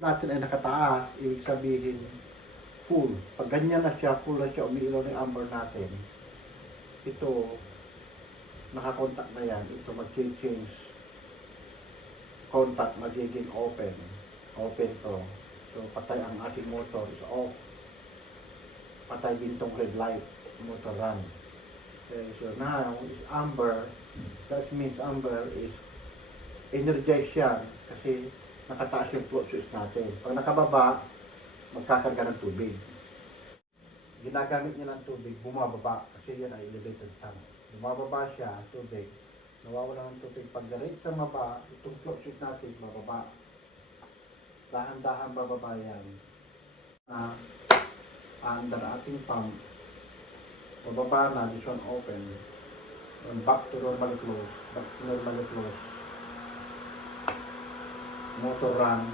natin ay nakataas, ibig sabihin full. Pag ganyan na siya, full na siya, umiilaw ng amber natin, ito, nakakontak na yan, ito mag-change contact, magiging open. Open to. So, patay ang ating motor is off. Patay din tong red light, motor run. Okay, so now, is amber, that means amber is energized siya kasi nakataas yung float switch natin. Pag nakababa, magkakarga ng tubig. Ginagamit niya ng tubig, bumababa kasi yan ay elevated tank. Bumababa siya, tubig. Nawawala ng tubig. Pag direct sa baba, itong float switch natin, bababa. Dahan-dahan bababa yan. Under ating pump, bababa na, this one open. And back to normally close. Back to normally close. Motor run.